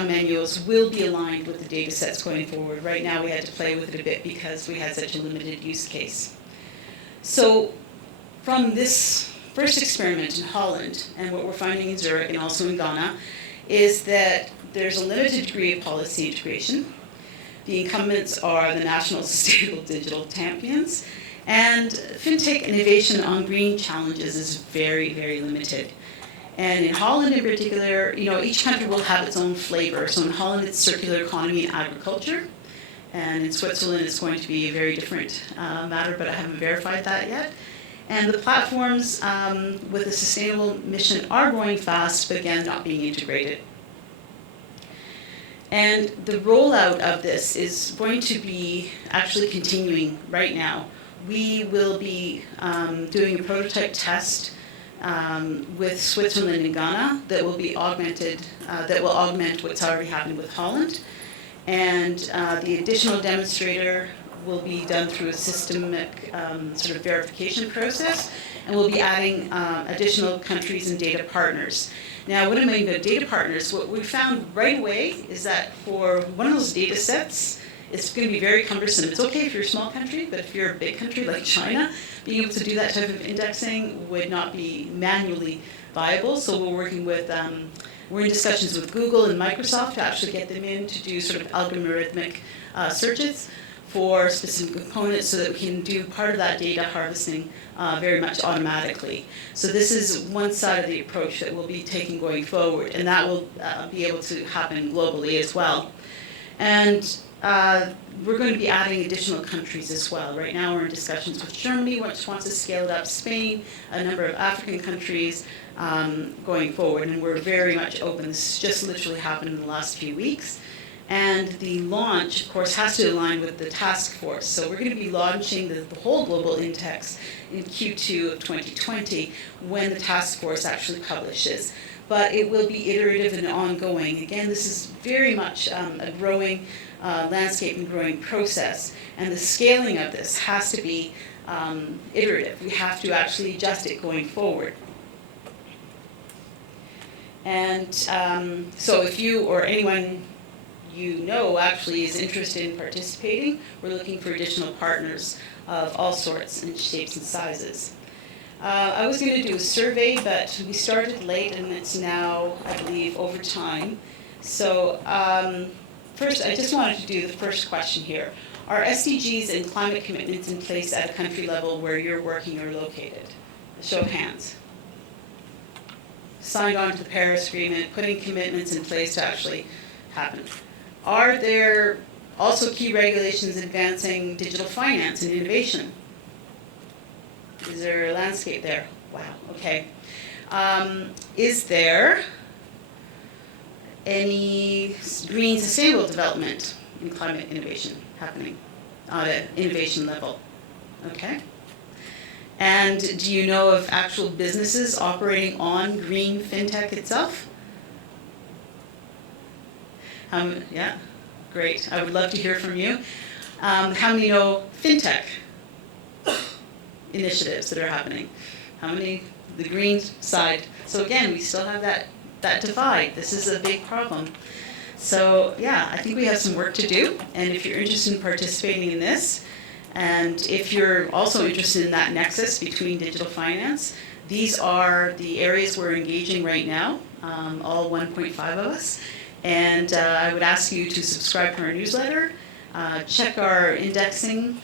dropdown menus will be aligned with the data sets going forward. Right now we had to play with it a bit because we had such a limited use case. So from this first experiment in Holland, and what we're finding in Zurich and also in Ghana, is that there's a limited degree of policy integration. The incumbents are the National Sustainable Digital Champions, and fintech innovation on green challenges is very, very limited. And in Holland in particular, each country will have its own flavor. So in Holland, it's circular economy and agriculture. And in Switzerland, it's going to be a very different matter, but I haven't verified that yet. And the platforms with a sustainable mission are growing fast, but again, not being integrated. And the rollout of this is going to be actually continuing right now. We will be doing a prototype test with Switzerland and Ghana that will be augmented, that will augment what's already happened with Holland. And the additional demonstrator will be done through a systemic sort of verification process, and we'll be adding additional countries and data partners. Now, what I mean by data partners, what we found right away is that for one of those data sets, it's going to be very cumbersome. It's okay if you're a small country, but if you're a big country like China, being able to do that type of indexing would not be manually viable. So we're working with, we're in discussions with Google and Microsoft to actually get them in to do sort of algorithmic searches for specific components so that we can do part of that data harvesting very much automatically. So this is one side of the approach that we'll be taking going forward, and that will be able to happen globally as well. And we're going to be adding additional countries as well. Right now we're in discussions with Germany, which wants to scale it up, Spain, a number of African countries going forward, and we're very much open. This just literally happened in the last few weeks. And the launch, of course, has to align with the task force. So we're going to be launching the whole global index in Q2 of 2020 when the task force actually publishes. But it will be iterative and ongoing. Again, this is very much a growing landscape and growing process. And the scaling of this has to be iterative. We have to actually adjust it going forward. And so if you or anyone actually is interested in participating, we're looking for additional partners of all sorts and shapes and sizes. I was going to do a survey, but we started late and it's now, I believe, over time. So first, I just wanted to do the first question here. Are SDGs and climate commitments in place at a country level where you're working or located? A show of hands. Signed on to the Paris Agreement, putting commitments in place to actually happen. Are there also key regulations advancing digital finance and innovation? Is there a landscape there? Wow, okay. Is there any green sustainable development in climate innovation happening on an innovation level? Okay. And do you know of actual businesses operating on green fintech itself? Yeah, great. I would love to hear from you. How many know fintech initiatives that are happening? How many, the green side? So again, we still have that divide. This is a big problem. So yeah, I think we have some work to do. And if you're interested in participating in this, and if you're also interested in that nexus between digital finance, these are the areas we're engaging right now, all 1.5 of us. And I would ask you to subscribe to our newsletter, check our indexing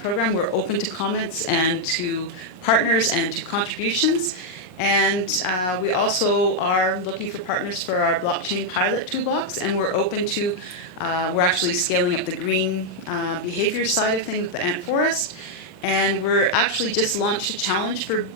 program. We're open to comments and to partners and to contributions. And we also are looking for partners for our blockchain pilot toolbox, and we're open to, we're actually scaling up the green behavior side of things with the Ant Forest. And we're actually just launched a challenge for,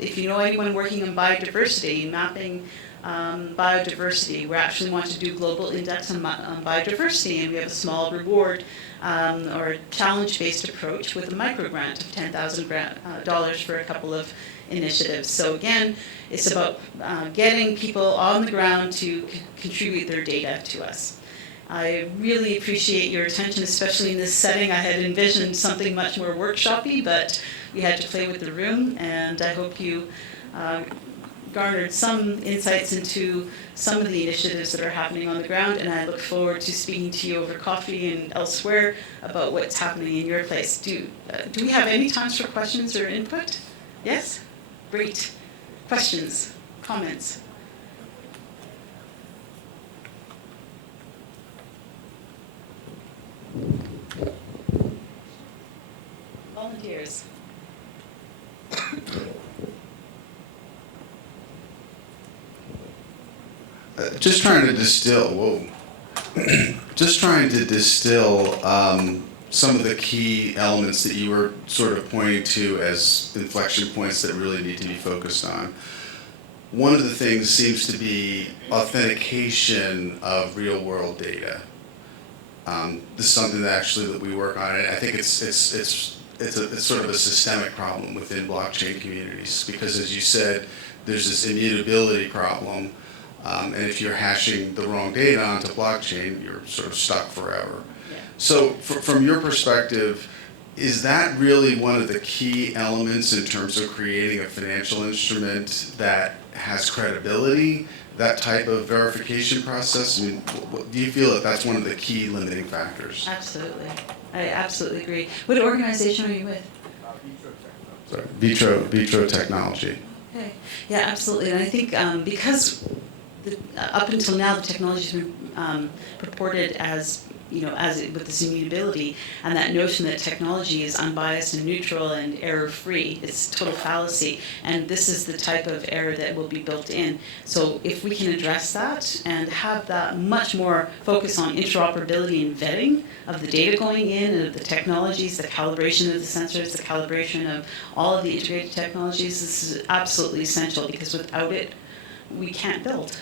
if you know anyone working on biodiversity, mapping biodiversity. We actually want to do global index on biodiversity, and we have a small reward or challenge-based approach with a micro grant of $10,000 for a couple of initiatives. So again, it's about getting people on the ground to contribute their data to us. I really appreciate your attention, especially in this setting. I had envisioned something much more workshop-y, but we had to play with the room, and I hope you garnered some insights into some of the initiatives that are happening on the ground, and I look forward to speaking to you over coffee and elsewhere about what's happening in your place. Do we have any times for questions or input? Yes? Great. Questions? Comments? Volunteers. Just trying to distill, some of the key elements that you were sort of pointing to as inflection points that really need to be focused on. One of the things seems to be authentication of real-world data. This is something that we work on, and I think it's sort of a systemic problem within blockchain communities, because as you said, there's this immutability problem. And if you're hashing the wrong data onto blockchain, you're sort of stuck forever. Yeah. So from your perspective, is that really one of the key elements in terms of creating a financial instrument that has credibility, that type of verification process? I mean, do you feel that that's one of the key limiting factors? Absolutely. I absolutely agree. What organization are you with? Vitro Technology. Okay. Yeah, absolutely. And I think because up until now, the technology has been purported as, with this immutability, and that notion that technology is unbiased and neutral and error-free. It's total fallacy, and this is the type of error that will be built in. So if we can address that and have that much more focus on interoperability and vetting of the data going in and of the technologies, the calibration of the sensors, the calibration of all of the integrated technologies, this is absolutely essential, because without it, we can't build.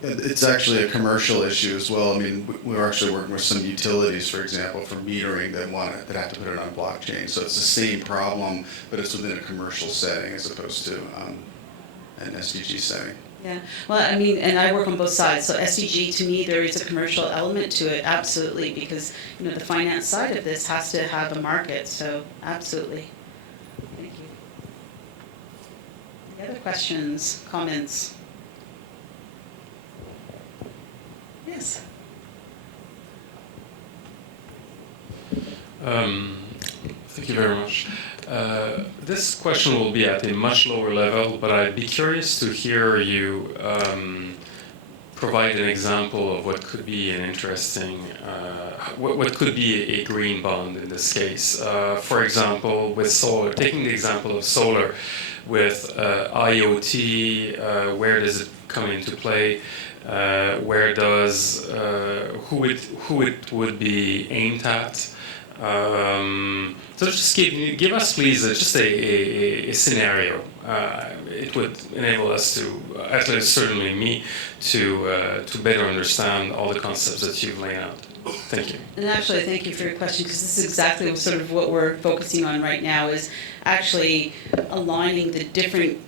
It's actually a commercial issue as well. I mean, we're actually working with some utilities, for example, for metering that have to put it on blockchain. So it's the same problem, but it's within a commercial setting as opposed to an SDG setting. Yeah, well, I mean, and I work on both sides. So SDG, to me, there is a commercial element to it, absolutely, because the finance side of this has to have a market. So absolutely. Thank you. Any other questions, comments? Yes. Thank you very much. This question will be at a much lower level, but I'd be curious to hear you provide an example of what could be an interesting, what could be a green bond in this case. For example, with solar, taking the example of solar, with IoT, where does it come into play? Where does who it would be aimed at? So just give us, please, just a scenario. It would enable us to, at least certainly me, to better understand all the concepts that you've laid out. Thank you. And actually, thank you for your question, because this is exactly sort of what we're focusing on right now, is actually aligning the different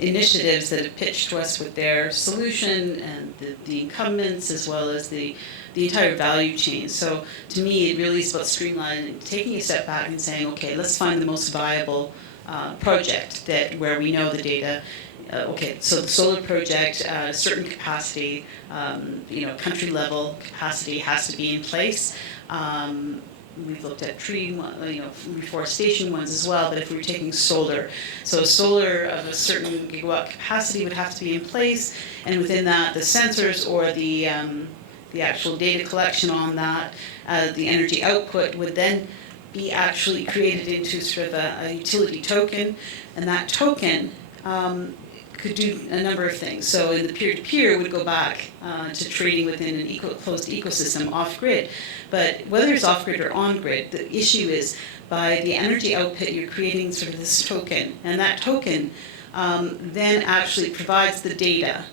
initiatives that have pitched to us with their solution and the incumbents, as well as the entire value chain. So to me, it really is about streamlining, taking a step back and saying, okay, let's find the most viable project where we know the data. Okay, so the solar project, a certain capacity, country level capacity has to be in place. We've looked at tree, reforestation ones as well, but if we were taking solar, so solar of a certain gigawatt capacity would have to be in place, and within that, the sensors or the actual data collection on that, the energy output would then be actually created into sort of a utility token, and that token could do a number of things. So in the peer-to-peer would go back to trading within an closed ecosystem off-grid. But whether it's off-grid or on-grid, the issue is by the energy output, you're creating sort of this token. And that token then actually provides the data,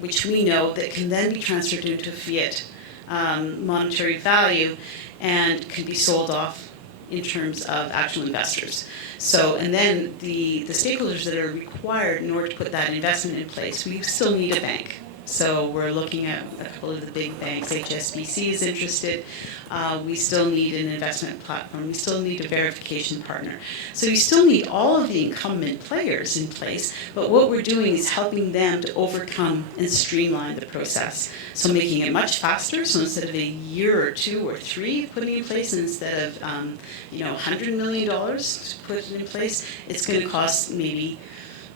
which we know that can then be transferred into fiat monetary value and can be sold off in terms of actual investors. So, and then the stakeholders that are required in order to put that investment in place, we still need a bank. So we're looking at a couple of the big banks. HSBC is interested. We still need an investment platform. We still need a verification partner. So you still need all of the incumbent players in place, but what we're doing is helping them to overcome and streamline the process. So making it much faster. So instead of a year or 2 or 3 putting in place, instead of $100 million to put it in place, it's going to cost maybe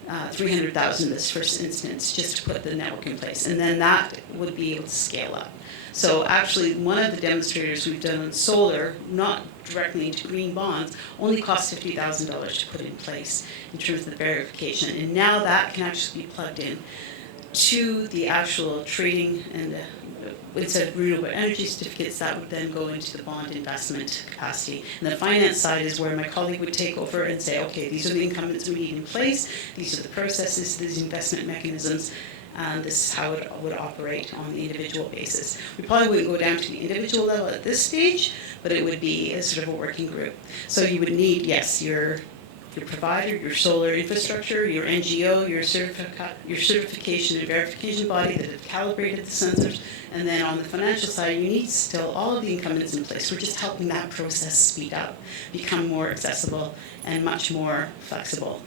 $300,000 this first instance just to put the network in place, and then that would be able to scale up. So actually, one of the demonstrators we've done on solar, not directly into green bonds, only cost $50,000 to put in place in terms of the verification, and now that can actually be plugged in to the actual trading, and instead of renewable energy certificates, that would then go into the bond investment capacity. And the finance side is where my colleague would take over and say, okay, these are the incumbents we need in place, these are the processes, these investment mechanisms, and this is how it would operate on the individual basis. We probably wouldn't go down to the individual level at this stage, but it would be a sort of a working group. So you would need, yes, your provider, your solar infrastructure, your NGO, your certification and verification body that have calibrated the sensors, and then on the financial side, you need still all of the incumbents in place. We're just helping that process speed up, become more accessible, and much more flexible.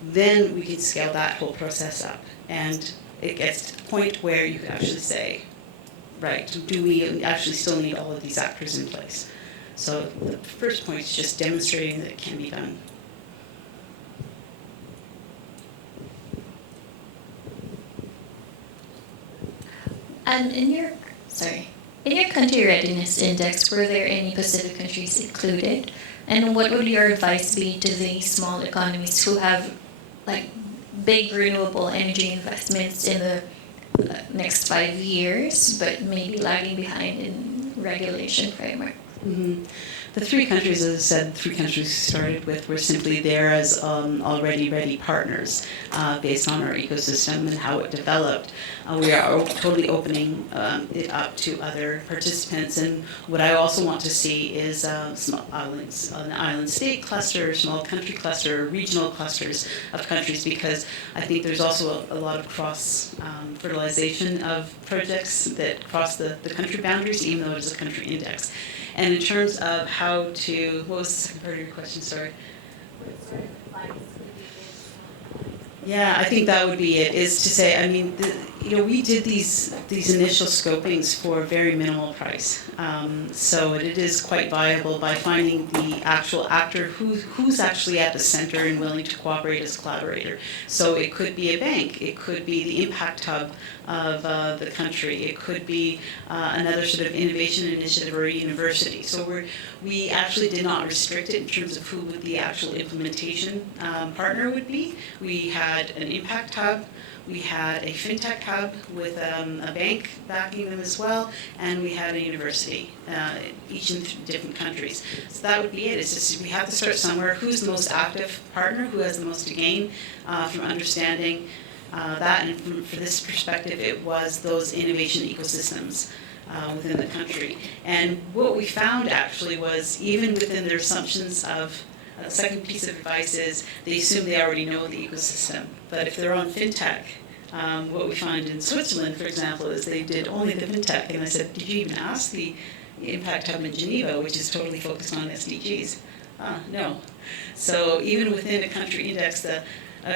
Then we can scale that whole process up, and it gets to the point where you can actually say, right, do we actually still need all of these actors in place? So the first point is just demonstrating that it can be done. And in your country readiness index, were there any Pacific countries included? And what would your advice be to the small economies who have big renewable energy investments in the next 5 years, but maybe lagging behind in regulation framework? Mm-hmm. The 3 countries, as I said, 3 countries we started with were simply there as already ready partners based on our ecosystem and how it developed. We are totally opening it up to other participants. And what I also want to see is small islands, an island state cluster, small country cluster, regional clusters of countries, because I think there's also a lot of cross-fertilization of projects that cross the country boundaries, even though it's a country index. And in terms of how to, what was the second part of your question, sorry? Yeah, I think that would be it, is to say, I mean, we did these initial scopings for a very minimal price. So it is quite viable by finding the actual actor who's actually at the center and willing to cooperate as a collaborator. So it could be a bank, it could be the impact hub of the country, it could be another sort of innovation initiative or a university. So we actually did not restrict it in terms of who the actual implementation partner would be. We had an impact hub, we had a fintech hub with a bank backing them as well, and we had a university, each in different countries. So that would be it. It's just we have to start somewhere. Who's the most active partner? Who has the most to gain from understanding that? And for this perspective, it was those innovation ecosystems within the country. And what we found actually was, even within their assumptions of the second piece of advice is they assume they already know the ecosystem. But if they're on fintech, what we find in Switzerland, for example, is they did only the fintech. And I said, did you even ask the Impact Hub in Geneva, which is totally focused on SDGs? No. So even within a country index, a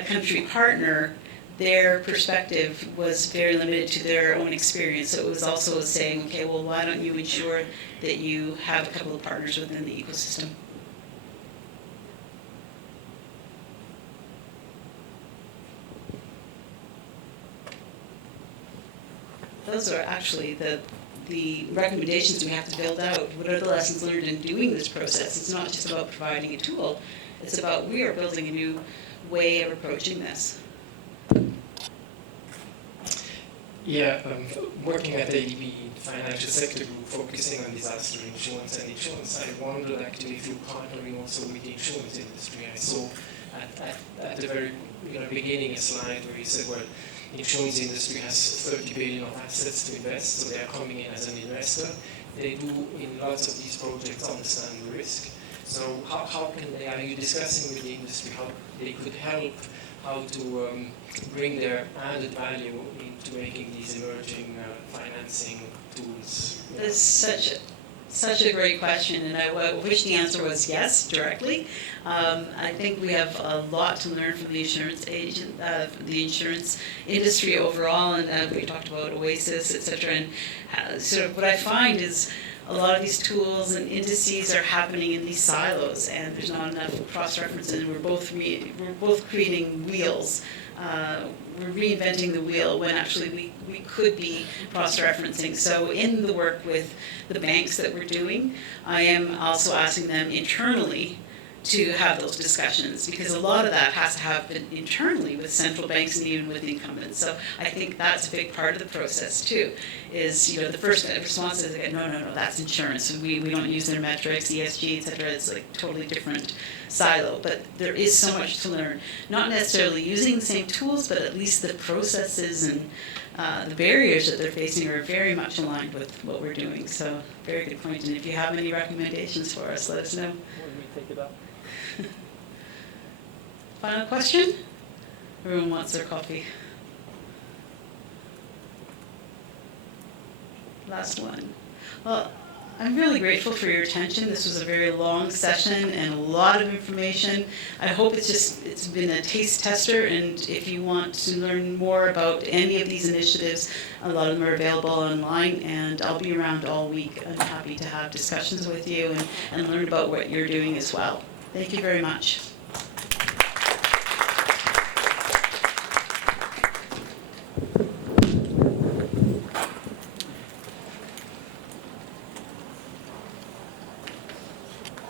country partner, their perspective was very limited to their own experience. So it was also saying, okay, well, why don't you ensure that you have a couple of partners within the ecosystem? Those are actually the recommendations we have to build out. What are the lessons learned in doing this process? It's not just about providing a tool. It's about we are building a new way of approaching this. Yeah, working at ADB Financial Sector Group, focusing on disaster insurance and insurance, I wondered actually if you're partnering also with the insurance industry. I saw at the very beginning a slide where you said, well, insurance industry has 30 billion of assets to invest, so they're coming in as an investor. They do, in lots of these projects, understand the risk. So how can they, are you discussing with the industry how they could help how to bring their added value into making these emerging financing tools. That's such a great question, and I wish the answer was yes, directly. I think we have a lot to learn from the insurance industry overall, and we talked about Oasis, etc. And sort of what I find is a lot of these tools and indices are happening in these silos, and there's not enough cross-reference, and we're both creating wheels. We're reinventing the wheel when actually we could be cross-referencing. So in the work with the banks that we're doing, I am also asking them internally to have those discussions, because a lot of that has to happen internally with central banks and even with the incumbents. So I think that's a big part of the process too, is, the first response is, no, that's insurance, and we don't use their metrics, ESG, et cetera. It's like totally different silo, but there is so much to learn. Not necessarily using the same tools, but at least the processes and the barriers that they're facing are very much aligned with what we're doing. So very good point. And if you have any recommendations for us, let us know. When we take it up. Final question? Everyone wants their coffee. Last one. Well, I'm really grateful for your attention. This was a very long session and a lot of information. I hope it's been a taste tester, and if you want to learn more about any of these initiatives, a lot of them are available online, and I'll be around all week. I'm happy to have discussions with you and learn about what you're doing as well. Thank you very much.